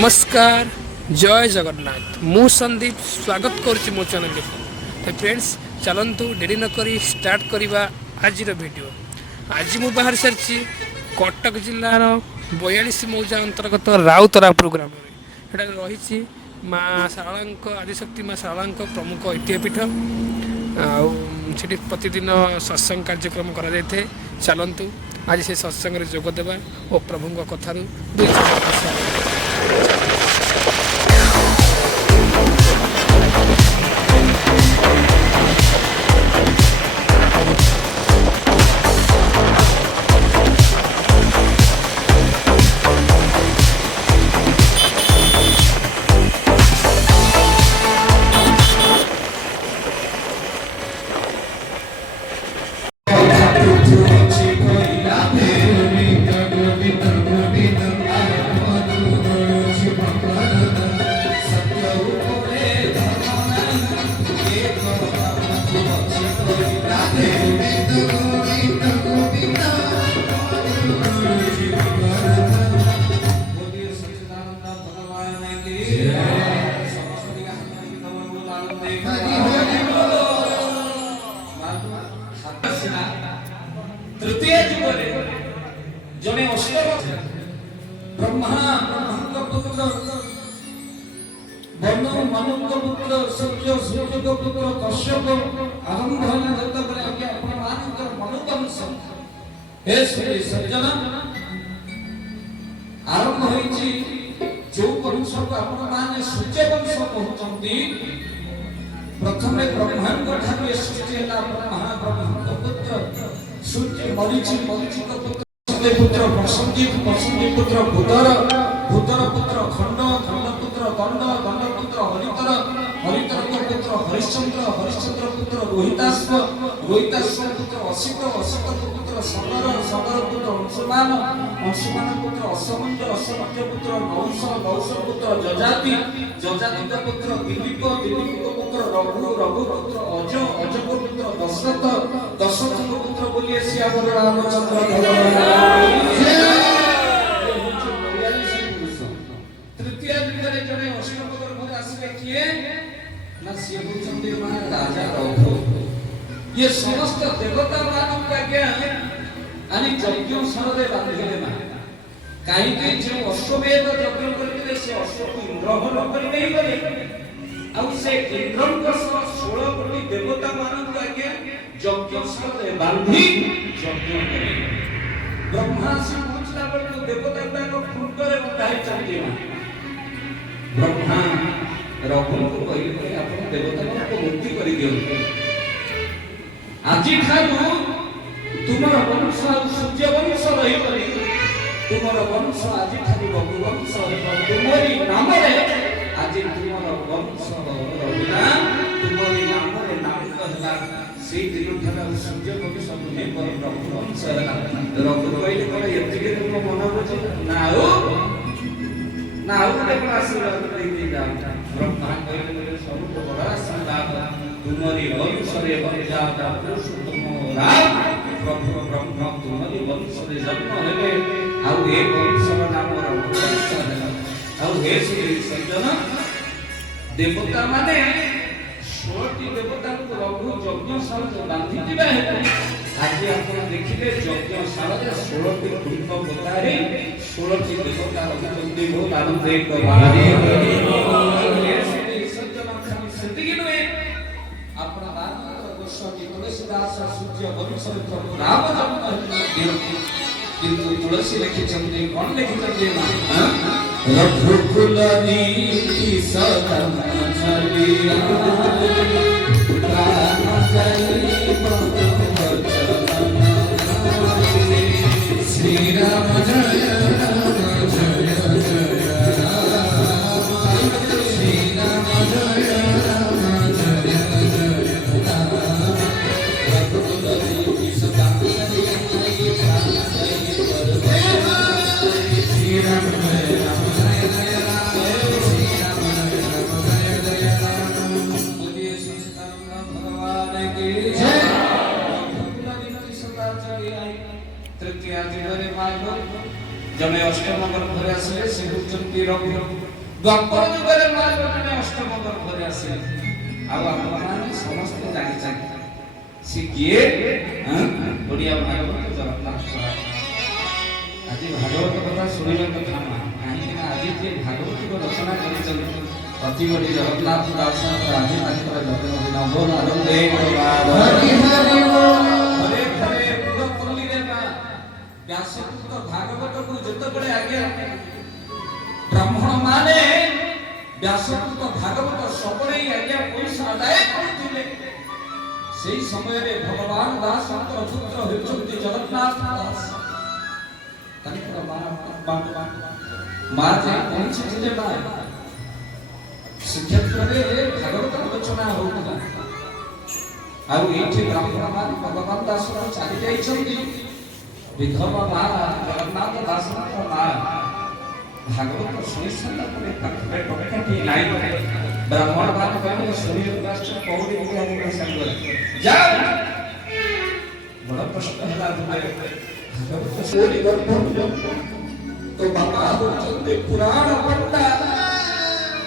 नमस्कार जय जगन्नाथ मु संदीप स्वागत करुच्ची मो चैनल तो फ्रेंड्स चलतु डेरी नक स्टार्ट करवा आज वीडियो। आज मु बाहर सारी कटक जिलार 42 मौजा अंतर्गत राउतरापुर ग्राम रही माँ शारदा आदिशक्ति माँ शारदा प्रमुख ऐतिह्यपीठ आठी प्रतिदिन सत्संग कार्यक्रम कर चलतु आज से सत्संग जोगदेवा और प्रभु कथार तृतीय जुगरे जने अष्टम ब्रह्मा पुत्र वर्ण मनुष्य पुत्र सूर्य पुत्र कश्यप आरंभ होने दत्त करे आज्ञा अपने मानकर मनुवंश हे श्री सज्जन आरंभ होईची जो वंश को अपने माने सूर्य वंश कहउचंती प्रथमे ब्रह्मांड ठाकुर सृष्टि ହେଲା ब्रह्मा पुत्र सूर्य मरीचि का पुत्र प्रसंदीप पुत्र भूतर पुत्र खंड पुत्र दंड पुत्र हरितर पुत्र हरिश्चंद्र पुत्र रोहिताश्व पुत्र असित पुत्र सगर पुत्र अंशुमान पुत्र असमंज पुत्र नौश पुत्र जजाति का पुत्र दिलीप पुत्र रघु पुत्र अज पुत्र दशरथ पुत्र बोलिए श्याम रामचंद्र तृतीय जुगरे जने अष्टपदर घरे आसीबे किए ना से होचंदी मा राजा रघु ये समस्त देवता मानव का ज्ञान अनि यज्ञ सरदे बांधिले ना काई के जो अश्वमेध यज्ञ करथिले से अश्व को इंद्रहन करि नहीं गले आ से इंद्रन का 16 कोटी देवता मानव का ज्ञान यज्ञ सरदे बांधी यज्ञ करे ब्रह्मा से पूछला बड़ देवता को फुंकरे बंधाई चंदी मा ब्रह्मा रघु को कहले आपण देवता को मुक्ति करि दियो आजि ठाकु तुमर वंश सूर्य वंश रही करी तुमर वंश आजि ठाकु रघु वंश तुमरी नाम रे आजि तुमर वंश रघुना तुमरी नाम रे नाम कहला से दिन ठला सूर्य वंश ने पर रघु वंश रघु कहले एतिके तुम मन बुझ नाउ के आशीर्वाद दे जा ब्रह्मा कहले सब बड़ा आशीर्वाद तुमरी वंश रे बजा पुरुषोत्तम राम प्रभु ब्रह्म तुमरी वंश रे जन्म हेबे आ ए वंश नाम रघु वंश आ हे श्री सज्जन देवता माने 16 देवता को रघु यज्ञशाला बांधी दिबा हेतु आज आपण देखिले यज्ञशाला रे 16 कुंभ बतारे 16 देवता रघुचंदी बहुत आनंद एक बारी हे श्री सज्जन खाली सेतिकी नुए अपना रामचंद्र गोस्वामी तुलसीदास सूर्य वंश प्रभु राम जन्म किंतु तुलसी लिखिछन्ते कोन लिखिछन्ते रघुकुल नीति सदन चलिया राम जय श्री राम जय राम जय जय राम श्री राम जय राम जय जय राम रघुकुल नीति सदन चलिया श्री राम जय राम जय जय राम श्री राम जय राम जय जय राम बोलिए सीताराम भगवान की जय रघुकुल नीति सदा चली आई तृतीय जुगरे मार्ग जने अष्टम गर्भरे आसले से होचंती रघु ଦ୍ୱାପର ଯୁଗରେ ମା ଜଣେ ଅଷ୍ଟମ ଗର୍ଭରେ ଆସିଲେ ଆଉ ଆପଣମାନେ ସମସ୍ତେ ଜାଣିଛନ୍ତି ସେ କିଏ ଓଡ଼ିଆ ଭାଗବତ ଜଗନ୍ନାଥ ଆଜି ଭାଗବତ କଥା ଶୁଣିବା କଥା ମା କାହିଁକି ନା ଆଜି ଯିଏ ଭାଗବତକୁ ରଚନା କରିଛନ୍ତି ଅତି ବଡ଼ି ଜଗନ୍ନାଥ ଦାସଙ୍କର ଆଜି ତାଙ୍କର ଜନ୍ମଦିନ ବୋଲ ଆନନ୍ଦେ ହରି ହରି ହରେ ହରେ ପୁରପଲ୍ଲୀରେ ମା ବ୍ୟାସପୁତ୍ର ଭାଗବତକୁ ଯେତେବେଳେ ଆଜ୍ଞା ବ୍ରାହ୍ମଣ ମାନେ ବ୍ୟାସପୁତ୍ର ଭାଗବତ ସବୁବେଳେ ଆଜ୍ଞା ପଇସା ଆଦାୟ କରୁଥିଲେ ସେହି ସମୟରେ ଭଗବାନ ଦାସଙ୍କର ପୁତ୍ର ହେଉଛନ୍ତି ଜଗନ୍ନାଥ ଦାସ ତାଙ୍କର ମା ଯେ ପହଞ୍ଚିଥିଲେ ମା ଶ୍ରୀକ୍ଷେତ୍ରରେ ଭାଗବତ ରଚନା ହେଉଥିଲା ଆଉ ଏଇଠି ବ୍ରାହ୍ମଣ ମାନେ ଭଗବାନ ଦାସର ଚାଲି ଯାଇଛନ୍ତି ବିଧବା ମା ଜଗନ୍ନାଥ ଦାସଙ୍କ ମା ଭାଗବତ ଶୁଣି ସାରିଲା ପରେ ପାଖରେ ଟଙ୍କାଟି ନାଇଁ ବ୍ରାହ୍ମଣ ମାନେ କହିଲେ ଶରୀର ରାଷ୍ଟ୍ର କୌଡ଼ି ବିଜ୍ଞାନ ସାଙ୍ଗରେ ଯାଅ ବଡ଼ ପ୍ରଶ୍ନ ହେଲା ଭାଗବତ ଶୁଣି ଗର୍ଭ तो बाबा होते पुराण पट्टा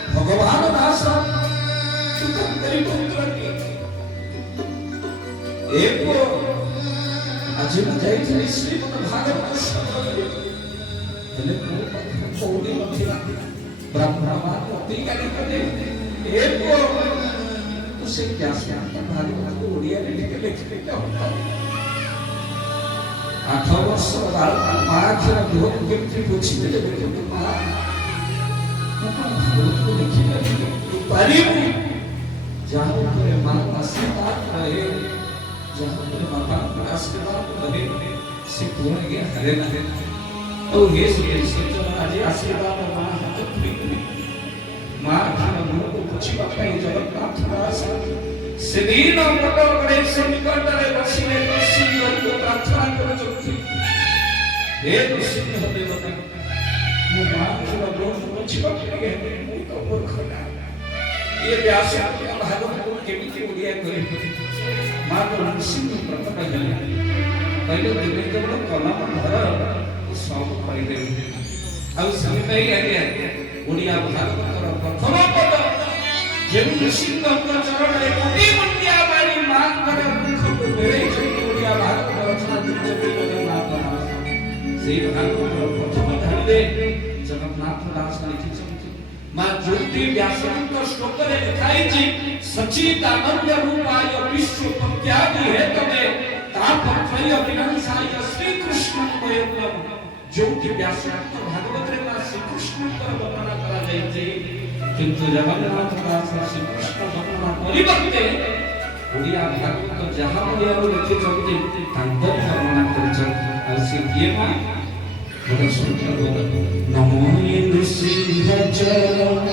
भगवान दास तेरी पुत्र की एक आज मैं जाई श्रीमद् भागवत सत्संग हेले चौड़ी नथिला ब्रह्मा अति काली कले एक तो से क्या भागवत को ओडिया रे लिखे होता 8 वर्ष मା କ୍ଷୀର ଦେହକୁ କେମିତି ପୋଛିଦେଲେ କିନ୍ତୁ ମା ମୁଁ କ'ଣ ଭାଗବତକୁ ଦେଖିପାରିବୁ ଯାହା ଉପରେ ମା ଆଶୀର୍ବାଦ ରହେ ଯାହା ଉପରେ ବାପାଙ୍କ ଆଶୀର୍ବାଦ ରହେ ସେ ପୁଣି ଆଜ୍ଞା ହାରେ ନାହିଁ ଆଉ ହେ ସୂର୍ଯ୍ୟ ଆଜି ଆଶୀର୍ବାଦ ମା ହାତ ଧରିକରି ମା କ୍ଷୀର ଦେହକୁ ପୋଛିବା ପାଇଁ ଜଗନ୍ନାଥ ଦାସ ସେଦିନ ବଡ଼ ଗଣେଶ ନିକଟରେ ବସିଲେ ନୃସିଂହଙ୍କୁ ପ୍ରାର୍ଥନା କରୁଛନ୍ତି हे नृସିଂହ ଦେବତା ମୁଁ ମାଙ୍କର ଦୋଷ ବୁଝିବା ପାଇଁ ମୁଁ ତ ମୂର୍ଖ ନା ଏ ବ୍ୟାସ ଭାଗବତ କେମିତି ଓଡ଼ିଆ କରିବି ମା ତ ନୃସିଂହ ପ୍ରକଟ ହେଲେ କହିଲେ ଦିନେ କେବଳ କଲମ ଧର ସବୁ କରିଦେବି ଆଉ ସେଥିପାଇଁ ଆଜ୍ଞା ଓଡ଼ିଆ ଭାଗବତର ପ୍ରଥମ ପଦ ଯେଉଁ ନୃସିଂହଙ୍କ ଚରଣରେ କୋଟି ମୁଣ୍ଡିଆ ମାରି ମାଙ୍କର ଦୁଃଖକୁ ବେଳେଇଛନ୍ତି ଓଡ଼ିଆ ଭାଗବତ ରଚନା କରିଛନ୍ତି ଜଗନ୍ନାଥ সেই ভাগবতর প্রথম ধারে জগন্নাথ দাস লিখিଛନ୍ତି মা জ্যোতি ব্যাসଙ୍କ শ্লোকରେ লেখাইଛି সচিদানন্দ রূপায় বিশ্ব প্রত্যাগী হেতবে তাপত্রয় বিনাশায় শ্রীকৃষ্ণময় জ্যোতি ব্যাসଙ୍କ ভাগবତରେ মা ଶ୍ରୀକୃଷ୍ଣଙ୍କର ବର୍ଣ୍ଣନା କରାଯାଇଛି କିନ୍ତୁ ଜଗନ୍ନାଥ ଦାସ ଶ୍ରୀକୃଷ୍ଣ ବର୍ଣ୍ଣନା ପରିବର୍ତ୍ତେ ଓଡ଼ିଆ ଭାଗବତ ଯାହା ଓଡ଼ିଆରୁ ଲେଖିଛନ୍ତି ତାଙ୍କର ବର୍ଣ୍ଣନା କରିଛନ୍ତି ଆଉ ସେ କିଏ ମା ଗୋଟେ ସୂତ୍ର ନମୋ ନୃସିଂହ ଚରଣ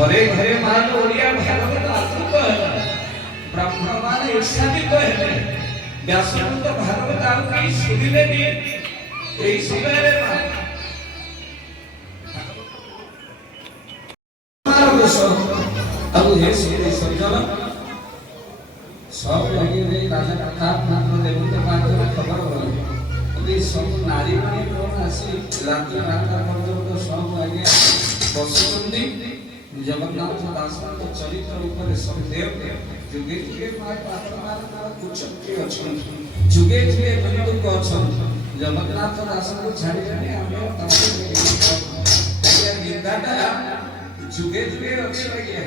घरे घरे मान ओडिया भागवत आतुक ब्राह्मण मान ईर्षादित हेले व्यासपुत्र भागवत आउ कई सुनिले नि एई समय रे वर्ष अब हे श्री सज्जन सब लगे रे राजा प्रताप नाथ देवते पात्र खबर गले अभी सब नारी माने कोन आसी रात रात पर्यंत सब आगे बसुचंदी जगन्नाथ दास चरित्र ऊपर सब देव जुगे जुगे माय पात्र मार कुचक्री अछन जुगे जुगे बंधु को अछन जगन्नाथ दास को छाड़ी जाने हमें ताके निंदाटा जुगे जुगे अछि गया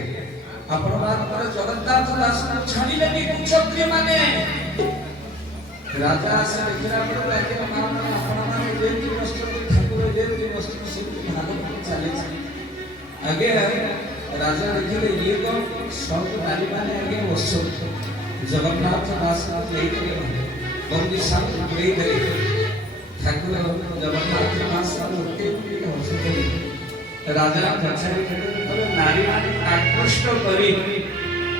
आपण बात पर जगन्नाथ दास को छाड़ी लेनी कुचक्री माने राजा से देखिरा पर आके आपण माने जे वस्तु ठाकुर जे वस्तु से भागवत चले आगे राजा देखिले ये को सब नारी माने आगे वस्तु जगन्नाथ दास लेके बंदी साथ ले दे ठाकुर जगन्नाथ दास लोके हसते राजा कछारी करे नारी माने आकृष्ट करी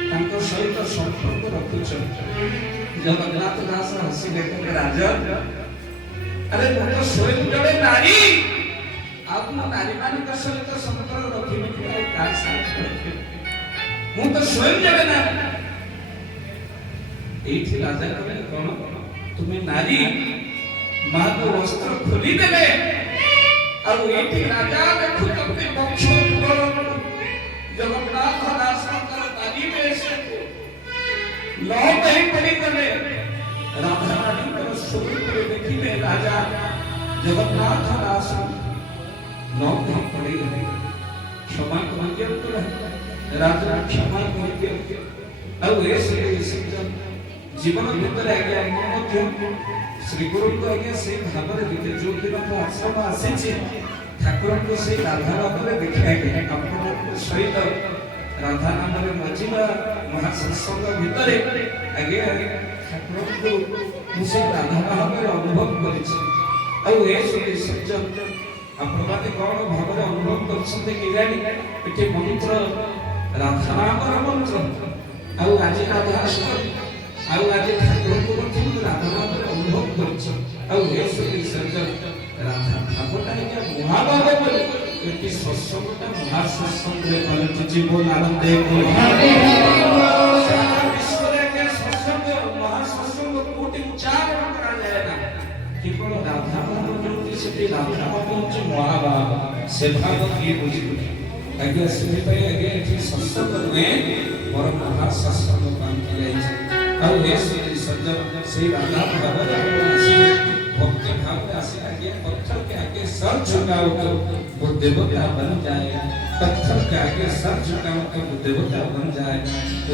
तांको सहित संपर्क रखुछ जगन्नाथ दास हसी देखो राजा अरे मोर स्वयं जड़े नारी आप नारी मानिक सहित संपर्क रखिबे कि का साथ रखिबे मु तो स्वयं जड़े ना एठी राजा कहले कोन तुमे नारी मां को वस्त्र खोली देबे और एठी राजा देखु तते पक्ष जगन्नाथ दास कर नारी में से लौट ही पड़ी करे राधा रानी को स्वरूप देखिले राजा जगन्नाथ दास लौट ही पड़ी रहे क्षमा करिए राजा क्षमा करिए और ऐसे जीवन भीतर आगे मध्य श्री गुरु को आगे से भाव देखे जो दिन आश्रम आसी ठाकुर को से राधा भाव देखा गया अपन सहित राधा नाम मजिला महासत्संग भीतर आगे ठाकुर को मुझे राधा भाव अनुभव करिछि और ऐसे सज्जन आपण माने कोन भाव अनुभव करछते कि जानि एटे मंत्र राधा नाम मंत्र और आज राधा अष्टमी ଆଉ ଆଜି ଠାକୁରଙ୍କୁ ମଧ୍ୟ ରାଧା ଭାବରେ ଅନୁଭବ କରିଛି ଆଉ ଏସବୁ ସଜ୍ଜନ ରାଧା ଭାବଟା ଆଜ୍ଞା ମହାଭାବ ବୋଲି ଏଠି ସତ୍ସଙ୍ଗଟା ମହାସତ୍ସଙ୍ଗରେ କଲେ ଜୀବ ଆନନ୍ଦେ ବିଶ୍ୱରେ ଆଜ୍ଞା ସତ୍ସଙ୍ଗ ମହାସତ୍ସଙ୍ଗ କୋଟି ଉଚ୍ଚାରଣ କରାଯାଏ ନା କେବଳ ରାଧା ଭାବ ଯୋଉଠି ସେଠି ରାଧା ଭାବ ହେଉଛି ମହାଭାବ ସେ ଭାବ କିଏ ବୁଝିବ ଆଜ୍ଞା ସେଥିପାଇଁ ଆଜ୍ଞା ଏଠି ସତ୍ସଙ୍ଗ ନୁହେଁ ବର ମହାସତ୍ସଙ୍ଗ ପାନ୍ତି ଯାଇଛି ଆଉ ऐसे सज्जन से राधा भाव आसीले भक्ति भाव आसी आगे पत्थर के आगे सर झुकाओ तो वो देवता बन जाए पत्थर के आगे सर झुकाओ तो वो देवता बन जाए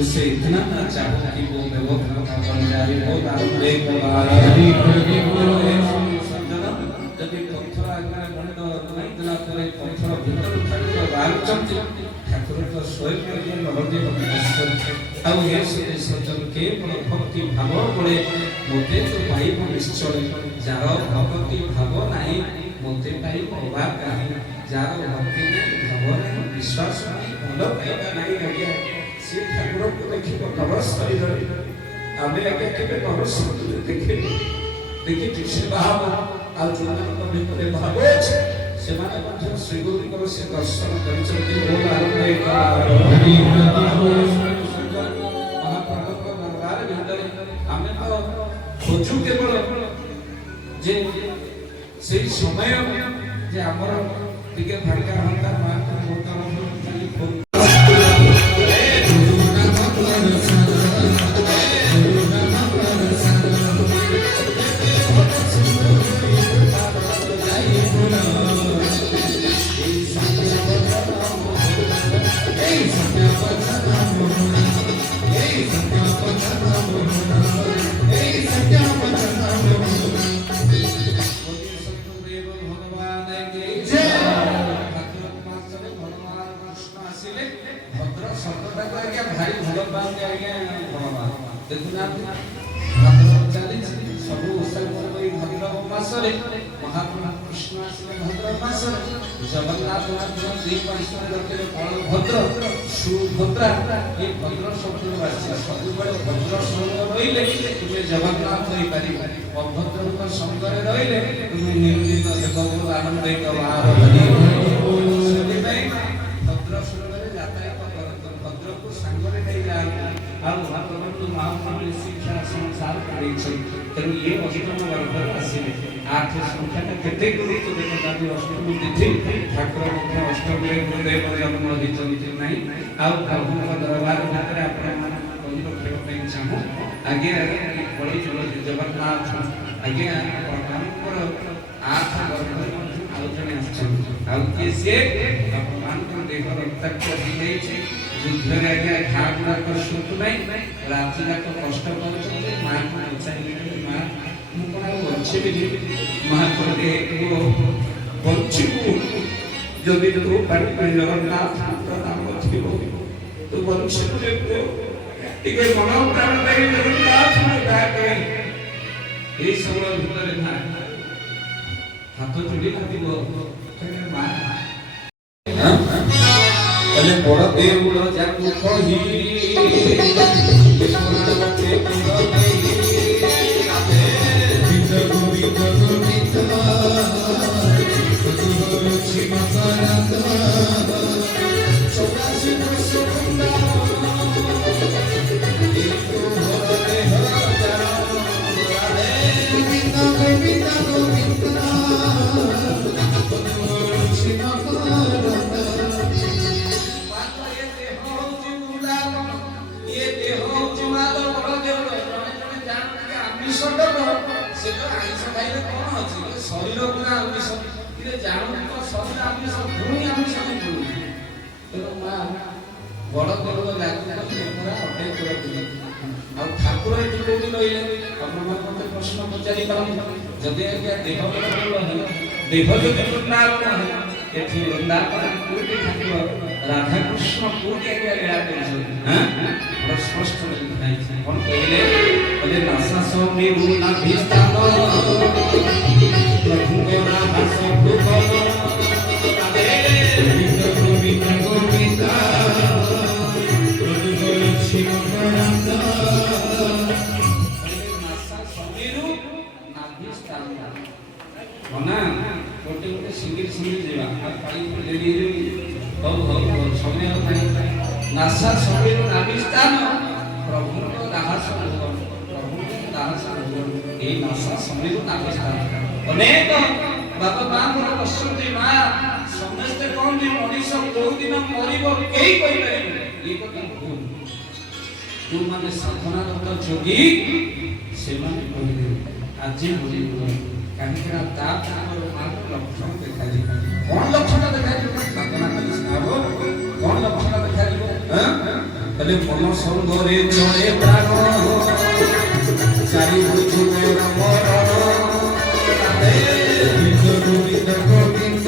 उसे इतना ना चाहो कि वो देवता बन जाए वो दारू एक बार हरि हरि बोलो सज्जन जब पत्थर आगे मंड नहीं दिला करे पत्थर भीतर ठाकुर बाहर चलते ठाकुर तो स्वयं के नवदेव नमस्कार ଆଉ ଏ ସଜ୍ଜନ କେବଳ ଭକ୍ତି ଭାବ ବଳେ ମୋତେ ତ ପାଇବ ନିଶ୍ଚୟ ଯାହାର ଭକ୍ତି ଭାବ ନାହିଁ ମୋତେ ପାଇବ ଅବା କାହିଁ ଯାହାର ଭକ୍ତି ନାହିଁ ଭାବ ନାହିଁ ବିଶ୍ୱାସ ନାହିଁ ଭଲ ପାଇବା ନାହିଁ ଆଜ୍ଞା ସେ ଠାକୁରଙ୍କୁ ଦେଖିବ ନବ ଶରୀରରେ ଆମେ ଆଜ୍ଞା କେବେ ନବ ଶରୀରରେ ଦେଖିଛୁ ସେ ଭାବ ଆଉ ଯେଉଁମାନଙ୍କ ଭିତରେ ଭାବ ଅଛି ସେମାନେ ମଧ୍ୟ ଶ୍ରୀଗୁରୁଙ୍କର ସେ ଦର୍ଶନ କରିଛନ୍ତି ବୋଲ ଆରମ୍ଭ खोजु केवल जे से समय जे हमर टिके फाका हंता मां को फोन महाप्रभु कृष्ण भद्र मास जगन्नाथ भद्र सुभद्रा ये भद्र शब्द सब भद्र संग रहिले तुम्हें जगन्नाथ हो पारि अभद्र संग रहिले तुम्हें निर्मित देव आनंद भद्र संग यातायात ଆଉ ଭଗବନ୍ତ ମହାପ୍ରଭୁ ଶିକ୍ଷା ସଂସାର କରିଛନ୍ତି ତେଣୁ ଇଏ ଅଷ୍ଟମ ବର୍ଗରେ ଆସିବେ। 8 ସଂଖ୍ୟାଟା କେତେ ଗୁରୁତ୍ୱ ଦେଖନ୍ତି ଅଷ୍ଟମୀ ତିଥି ଠାକୁର ମଧ୍ୟ ଅଷ୍ଟମୀରେ ଗୁରୁଦେବ ଜନ୍ମ ହୋଇଛନ୍ତି ନାହିଁ। ଆଉ ପ୍ରଭୁଙ୍କ ଦରବାର ଭିତରେ ଆପଣମାନେ କହି ରଖିବା ପାଇଁ ଚାହୁଁ ଆଜ୍ଞା ପଡ଼ି ଜଗନ୍ନାଥ ଆଜ୍ଞା ପ୍ରଭୁଙ୍କର 8 ବର୍ଗରେ ମଧ୍ୟ ଆଉ ଜଣେ ଆସିଛନ୍ତି। ଆଉ କିଏ ସିଏ ଆପଣମାନଙ୍କର ଦେହ ରକ୍ତାକ୍ତ ହେଇଯାଇଛି ଯୁଦ୍ଧରେ ଆଜ୍ଞା ଘା ଗୁଡ଼ାକ ଶୁଣୁ ନାହିଁ ରାତି ଯାକ କଷ୍ଟ କରୁଛନ୍ତି ମାଆକୁ ପଚାରିଲେ ମା ମୁଁ କ'ଣ ଆଉ ବଞ୍ଚିବି? ମା କହିଲେ ବଞ୍ଚିବୁ ଯଦି ତୁ ପାଟିରେ ଜଗନ୍ନାଥଙ୍କ ନାମ ଥିବ ତୁ ବଞ୍ଚିବୁ ଯେ ପୁଅ ଟିକେ ମନ ପ୍ରାଣ ଦେଇ ଜଗନ୍ନାଥଙ୍କୁ ଡାକେ। এই সময় ভিতরে না হাত তুলি থাকিব মা তাহলে বড় দেউল যাকু কহি শরীর পুরা আমিষ কিন্তু জানো তো শরীর আমিষ পুরী আমিষ তেমন মা বড় করব লাগু পুরা অটে করে ଆଉ ଠାକୁର ଏଠି କୋଉଠି ରହିଲେ ଆପଣମାନେ ମୋତେ ପ୍ରଶ୍ନ ପଚାରି ପାରନ୍ତି ଯଦି ଆଜ୍ଞା ଦେହ ଦେହ ଯଦି ବୃନ୍ଦାବନ ଏଠି ବୃନ୍ଦାବନ କୋଉଠି ଠାକୁର ରାଧାକୃଷ୍ଣ କୋଉଠି ଆଜ୍ଞା ଲୀଳା କରିଛନ୍ତି ସ୍ପଷ୍ଟ ଲେଖା ହେଇଛି କ'ଣ କହିଲେ କହିଲେ ନାସା ସମୀରୁ ନାଭିସ୍ଥାନ ପ୍ରଭୁଙ୍କ ନାମ ସବୁକ नासा सबेरु नाभिस्थान प्रभुଙ୍କ ଦାସ ଭୁବନ ପ୍ରଭୁଙ୍କ ଦାସ ଭୁବନ ଏହି ନାସା ସମେରୁ ନାଭିସ୍ଥାନ ଅନେକ ବାବା ମାଙ୍କର ବସନ୍ତି ମା ସମସ୍ତେ କହନ୍ତି ମଣିଷ କୋଉ ଦିନ ମରିବ କେହି କହିପାରିବେନି ଏ କଥା ଭୁଲ ଯୋଉମାନେ ସାଧନାରତ ଯୋଗୀ ସେମାନେ କହିଲେ ଆଜି ମରିବ କାହିଁକି ନା ତା ତାଙ୍କର ମାଙ୍କର ଲକ୍ଷଣ ଦେଖାଯିବ କଣ ଲକ୍ଷଣ ଦେଖାଯିବ ସାଧନା କଲେ ସାବ କଣ ଲକ୍ଷଣ ଦେଖାଯିବ କହିଲେ ମନ ସଙ୍ଗରେ ଜଣେ ପ୍ରାଣ ଚାରି ବୁଝୁ ମୋର ମରଣ ଗୋବିନ୍ଦ ଗୋବିନ୍ଦ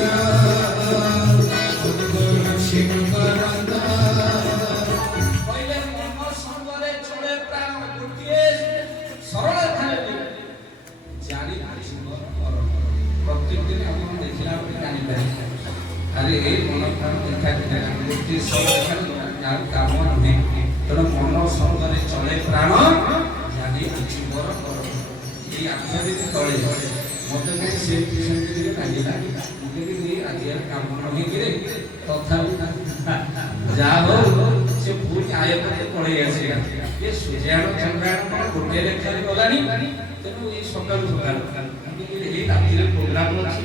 କହିଲେ ମନ ସଙ୍ଗରେ ଜଣେ ପ୍ରାଣ ଗୋଟିଏ ସରଳ ଧାରରେ ଚାରି ବୁଝୁ ମୋର ମରଣ ପ୍ରତ୍ୟେକ ଦିନ ଆପଣ ଦେଖିଲା ବେଳେ ଜାଣିପାରିବେ ଆରେ ଏ ମନ ପ୍ରାଣ ଦେଖା ଗୋଟିଏ ସରଳ ଆଉ କାମ ନୁହେଁ ତେଣୁ ମନ ସଙ୍ଗରେ ଚଳେ ପ୍ରାଣ ଜାଣି ଜୀବନ କର ଏଇ ଆଖ୍ୟାରେ ତଳେ ମତେ କାହିଁ ସେମିତି ଟିକେ ଲାଗିଲା ମୁଁ କହିଲି ଆଜି ଆଉ କାମ ନହେଇକିରେ ତଥାପି ଯାହା ହଉ ସେ ପୁଣି ଆୟତରେ ପଳେଇ ଆସିଲା ଏ ସୂର୍ଯ୍ୟାଣ ଚନ୍ଦ୍ରାଣ କ'ଣ ଗୋଟିଏ ଲେଖାରେ ଗଲାଣି ତେଣୁ ଏଇ ସକାଳୁ ସକାଳୁ ଏଇ ରାତିରେ ପ୍ରୋଗ୍ରାମ ଅଛି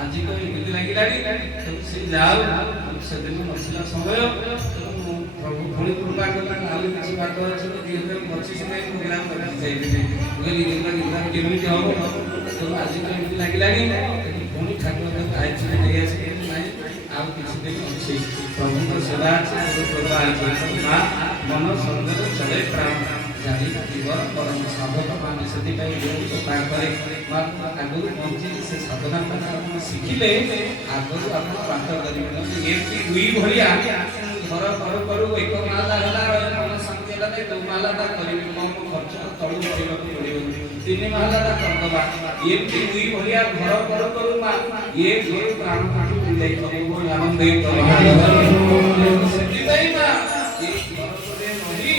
ଆଜି ତ ଏମିତି ଲାଗିଲାଣି ସେ ଯାଉ ସେଦିନ ନଥିଲା ସମୟ ପ୍ରଭୁ ପୁଣି କୃପା କଲା ଆଉ କିଛି ବାଟ ଅଛି 2025 ପ୍ରୋଗ୍ରାମ ଯାଇଥିଲି କେମିତି ହବ ତେଣୁ ଆଜି ତ ଏମିତି ଲାଗିଲାଣି ପୁଣି ଠାକୁର ଦାୟିତ୍ୱ ନେଇ ଆସିଲେ ନାହିଁ ଆଉ କିଛି ଦିନ ଅଛି ପ୍ରଭୁଙ୍କ ସେବା ଅଛି କୃପା ଅଛି ମା ମନ ସଙ୍ଗରେ ଚଳେ ପ୍ରାଣ ଜାଣି ଜୀବନ ପରମ ସାଧକ ମାନେ ସେଥିପାଇଁ ବହୁତ ପାଖରେ ଆଗରୁ ପହଞ୍ଚିକି ସେ ସାଧନା ଆପଣ ଶିଖିଲେ ଆଗରୁ ଆପଣ ବାଟ କରିବେ ଏମିତି ଦୁଇ ଭଳିଆ ଘର କରୁ କରୁ ଏକ ମାଲା ହେଲା ମନ ଶାନ୍ତି ହେଲା ନାହିଁ 2 ମାଲାଟା କରିବି କମ ଖର୍ଚ୍ଚ ତଳୁ କରିବାକୁ ପଡ଼ିବ 3 ମାଲାଟା କରିଦେବା ଏମିତି ଦୁଇ ଭଳିଆ ଘର କରୁ କରୁ ମା ଏ ଘରୁ ପ୍ରାଣ କାଟୁ ବୁଲେଇ କରିବ ଆନନ୍ଦ ସେଥିପାଇଁ ମା ଏ ଘରରେ ରହି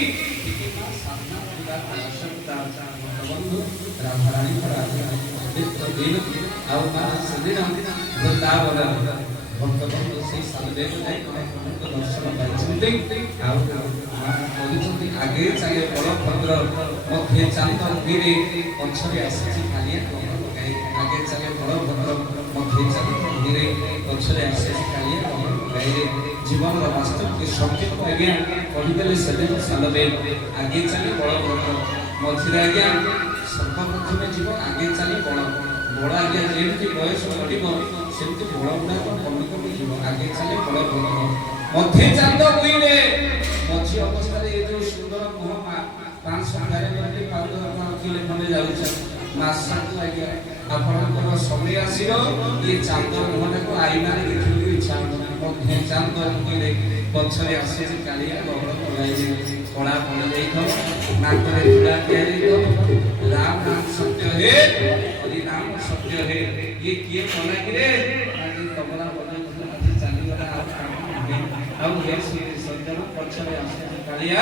ରାଧାରାଣୀ ଆଉ ମା ସେଦିନ ବୃନ୍ଦାବନ ଭକ୍ତବନ୍ଦ ସେଇ ସାଲବେଗ ଯାଇ ମହାପ୍ରଭୁଙ୍କ ଦର୍ଶନ ପାଇଛନ୍ତି। ଆଉ କହିଛନ୍ତି ଆଗେ ଚାଲେ ବଳଭଦ୍ର ମଧ୍ୟେ ଚାନ୍ଦ ଧୀରେ ପଛରେ ଆସିଛି କାଳିଆ କମଳ ଲଗାଇ। ଆଗେ ଚାଲେ ବଳଭଦ୍ର ମଧ୍ୟେ ଚାନ୍ଦ ଧୀରେ ପଛରେ ଆସିଛି କାଳିଆ କମଳ ଲଗାଇରେ। ଜୀବନର ବାସ୍ତବିକ ସତ୍ୟକୁ ଆଜ୍ଞା କହିଦେଲେ ସେଦିନ ସାଲବେଗ। ଆଗେ ଚାଲେ ବଳଭଦ୍ର ମଝିରେ ଆଜ୍ଞା ସର୍ବପ୍ରଥମେ ଯିବ ଆଗେ ଚାଲେ ବଳ। ବଳ ଆଜ୍ଞା ଯେମିତି ବୟସ ବଢିବ ସେମିତି ବଳ ଗୁଡାକ କମି କମି ଯିବ। ଆଗେ ଚାଲେ ବଳଭଦ୍ର ମଧ୍ୟେ ଚାନ୍ଦ ଦୁଇରେ। ମଝି ଅବସ୍ଥାରେ ଏ ଯୋଉ ସୁନ୍ଦର ମୁହଁ 511 ମିନିଟ 15 କିଲୋ ଖଣ୍ଡେ ଯାଉଛି ମାସକୁ ଆଜ୍ଞା ଆପଣଙ୍କର ସମୟ ଆସିବ ଏ ଚାନ୍ଦ ମୁହଁଟାକୁ ଆଇନାରେ ଦେଖିବାକୁ ଇଚ୍ଛା ହବ। ମଧ୍ୟେ ଚାନ୍ଦ ଦୁଇରେ ପଛରେ ଆସିଛି କାଳିଆ ଗହଳ ଲଗାଇଛି। କଳା ପଡ଼ି ଯାଇଥିବ ନାକରେ ଚୂଡ଼ା ଦିଆଯାଇଥିବ। ରାମ ନାମ ସତ୍ୟ ହେ ହରି ନାମ ସତ୍ୟ ହେ। ଇଏ କିଏ କଲା କିରେ? ଆଜି ତବଲା ବଜାଉଥିଲା ଆଜି ଚାଲିଗଲା ଆଉ କାମ ନାହିଁ। ଆଉ ହେ ସଜ୍ଜନ ପଛରେ ଆସିଛି କାଳିଆ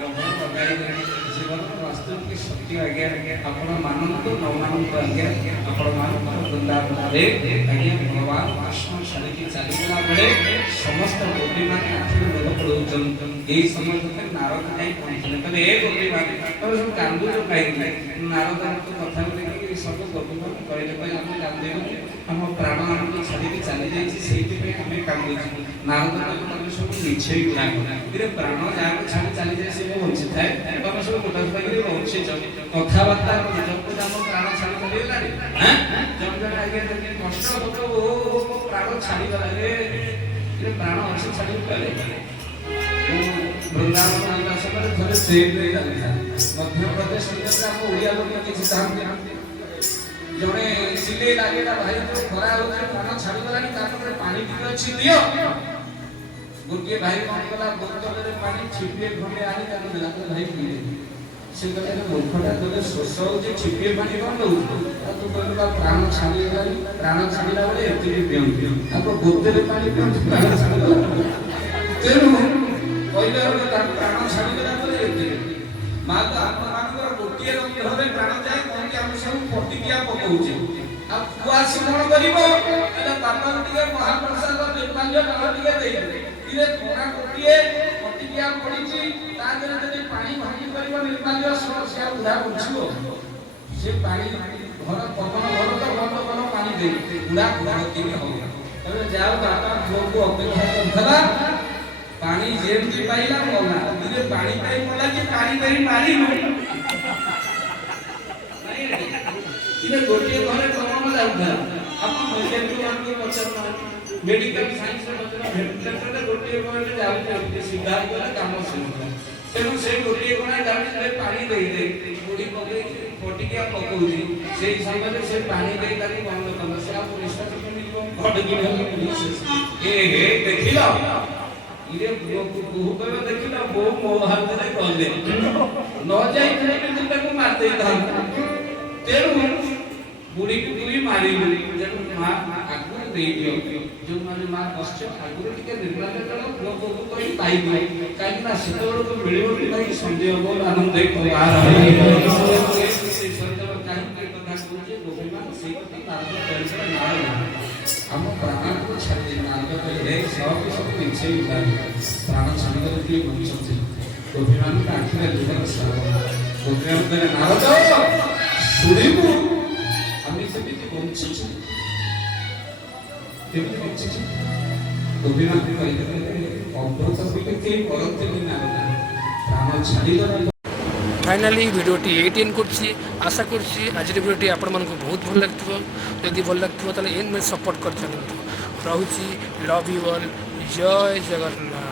ଗହଳ ଲଗାଇଲେ। ଜୀବନର ବାସ୍ତବିକ ସତ୍ୟ ଆଜ୍ଞା ଆପଣ ମାନନ୍ତୁ ନ ମାନନ୍ତୁ ଆଜ୍ଞା ଆପଣ ମାନଙ୍କ ବୃନ୍ଦାବନରେ ଆଜ୍ଞା ଭଗବାନ ଭାଷଣ ଛାଡ଼ିକି ଚାଲିଗଲା ବେଳେ ସମସ୍ତ ଗୋପୀମାନେ ଆଖିରେ ଲୋକ ପଡ଼ଉଛନ୍ତି। ଏହି ସମୟ ଭିତରେ ନାରଦ ଯାଇ ପହଞ୍ଚିଲେ କହିଲେ ଏ ଗୋପୀମାନେ ତମେ ସବୁ କାନ୍ଦୁଛ କାହିଁକି? ନାରଦଙ୍କ କଥା ଦେଖିକି ସବୁ ଗୋପୀମାନେ କହିଲେ କହିଲେ ଆମେ କାନ୍ଦିବୁନି ଆମ ପ୍ରାଣ ଆମକୁ ଛାଡ଼ିକି ଚାଲି ଯାଇଛି ସେଇଥିପାଇଁ ଆମେ କାନ୍ଦୁଛୁ। ନାରଦ କହିଲେ ତମେ ସବୁ ମିଛେଇ ଗୁଡ଼ାକ ପ୍ରାଣ ଯାହାକୁ ଛାଡ଼ି ଚାଲିଯାଏ ସେ ବଞ୍ଚିଥାଏ। ତମେ ସବୁ ଗୋଟା ପାଇକି ବଞ୍ଚିଛ କଥାବାର୍ତ୍ତା ନିଜକୁ ଆମ ପ୍ରାଣ ଛାଡ଼ି ଚାଲିଗଲାଣି। ଜଣେ ଜଣେ ଆଜ୍ଞା ଦେଖି କଷ୍ଟ ହବ ମୋ ପ୍ରାଣ ଛାଡ଼ିଗଲା ରେ ପ୍ରାଣ ଅଛି ଛାଡ଼ି ଗଲେ। ବୃନ୍ଦାବନ ଯିବା ସମୟରେ ଥରେ ଟ୍ରେନରେ ଯାଉଥିଲା ମଧ୍ୟପ୍ରଦେଶ ଭିତରେ ଆମ ଓଡ଼ିଆ ଲୋକ କିଛି ଥାନ୍ତି। ଜଣେ ଚିଲେଇ ଲାଗିଲା ଭାଇ ଯୋଉ ଖରା ହଉଛି ପ୍ରାଣ ଛାଡ଼ିଗଲାଣି ତାପରେ ପାଣି ଟିକେ ଅଛି ଦିଅ। ଗୋଟିଏ ଭାଇ କଣ କଲା ବୋତଲରେ ପାଣି ଛିପିଏ ଖଣ୍ଡେ ଆଣି ତାକୁ ଦେଲା ଭାଇ ପିଇଲେ। ସେ କହିଲେ ମୂର୍ଖଟା କହିଲେ ଶୋଷ ହଉଛି ଛିପିଏ ପାଣି କଣ ଦଉଛୁ? ତାକୁ କହିଲେ ପ୍ରାଣ ଛାଡ଼ିଗଲାଣି ପ୍ରାଣ ଛାଡ଼ିଲା ବେଳେ ଏତିକି ପିଅନ୍ତି ତାକୁ ବୋତଲରେ ପାଣି ପିଅନ୍ତି ପ୍ରାଣ ଛାଡ଼ିଗଲା। ତେଣୁ କହିଲେ ତାକୁ ପ୍ରାଣ ଛାଡ଼ିଗଲା ପରେ ଏତିକି ମା ତ ଆପଣମାନଙ୍କର ଗୋଟିଏ ଘରେ ପ୍ରାଣ ଯାଏ କହନ୍ତି ଆମେ ସବୁ ପଟିକିଆ ପକଉଛେ। ଆଉ ପୁଅ ଆସି କଣ କରିବ? ବାପାଙ୍କୁ ଟିକେ ମହାପ୍ରସାଦ ନିର୍ମାଲ୍ୟ ଡାଳ ଟିକେ ଦେଇଦେବେ। ଥୋଡ଼ା ଗୋଟିଏ ପଟିକିଆ ପଡ଼ିଛି ତା ଦେହରେ ଯଦି ପାଣି ଭାଙ୍ଗି କରିବ ନିର୍ମାଲ୍ୟ ସେ ଆଉ ଉଡ଼ା ବୁଝିବ? ସେ ପାଣି ଘର ପବନ ଘର ତ ଭଲ ଭଲ ପାଣି ଦେଇ ଉଡ଼ା ଘରତିନି ହବ। ତେବେ ଯାଉ ବାପା ପୁଅକୁ ଅପେକ୍ଷା କରିଥିଲା ପାଣି ଯେମିତି ପାଇଲା ମଲା ଦିନେ ପାଣି ପାଇ ମଲା କି ପାଣି ପାଇ ମାରିଲୁ ଗୋଟିଏ ଘରେ ପବନ ଯାଉଥିଲା। ଆପଣ ମେଡିକାଲ ସାଇନ୍ସ ଗୋଟିଏ ଘରେ ଯାଉଛନ୍ତି ସିଧା ହେଇଗଲା କାମ ଶୁଣିଲା। ତେଣୁ ସେ ଗୋଟିଏ ଘରେ ଯାଉଛି ପାଣି ଦେଇଦେଇ ବୁଢ଼ୀ ପକେଇକି ପଟିକିଆ ପକଉଛି ସେଇ ସମୟରେ ସେ ପାଣି ଦେଇ ତାକୁ ବନ୍ଦ କଲା। ସେ ଆଉ ନିଶ୍ୱାସ କେମିତି ଦେଖିଲ ଇଏ ବୋହୁ କହିବ ଦେଖିଲ ବୋଉ ମୋ ହାତରେ ଗଲେ ନ ଯାଇଥିଲେ କିନ୍ତୁ ତାକୁ ମାରି ଦେଇଥାନ୍ତା। ତେଣୁ ବୁଢ଼ୀକୁ ବୁଢ଼ୀ ମାରିଲୁ। ତେଣୁ ମା ଆଗରୁ ଦେଇଦିଅ ଯୋଉମାନେ ମା ବସିଛ ଆଗରୁ ଟିକେ ନିର୍ମାଲ୍ୟ ଜଳ ପୁଅ ବୋହୁ କହି ପାଇଦିଅ କାହିଁକି ନା ସେତେବେଳକୁ ମିଳିବ କି ନାହିଁ ସନ୍ଦେହ ବହୁତ ଆନନ୍ଦ କାହିଁକି କଥା କହୁଛି ଗୋପୀମାନ ସେଇ କଥା ଆମ ପ୍ରାଣକୁ ଛାଡ଼ି ନାରଦ କହିଲେ ସବୁ ସବୁ ମିଛେଇ ପ୍ରାଣ ଛାଡ଼ିଗଲେ କିଏ ବଞ୍ଚନ୍ତି? ଗୋପୀମାନଙ୍କ ଆଖିରେ ଲୁହର ସ୍ରାବ। ଗୋପୀମାନ କହିଲେ ନାରଦ ଶୁଣିବୁ ଆମେ କେମିତି ବଞ୍ଚିଛୁ କେମିତି ବଞ୍ଚିଛୁ? ଗୋପୀମାନ କହିଲେ ଅମୃତ ପିଲେ କେହି କରନ୍ତିନି ନାରଦ ପ୍ରାଣ ଛାଡ଼ିଗଲେ। फाइनाली भिडियोटी ये एंड कर आशा करुँच आज भिडियोटी आपण मानक बहुत भल लगे। जदि भल लगे एंड में सपोर्ट कर चलते। रोची लव यू ऑल। जय जगन्नाथ।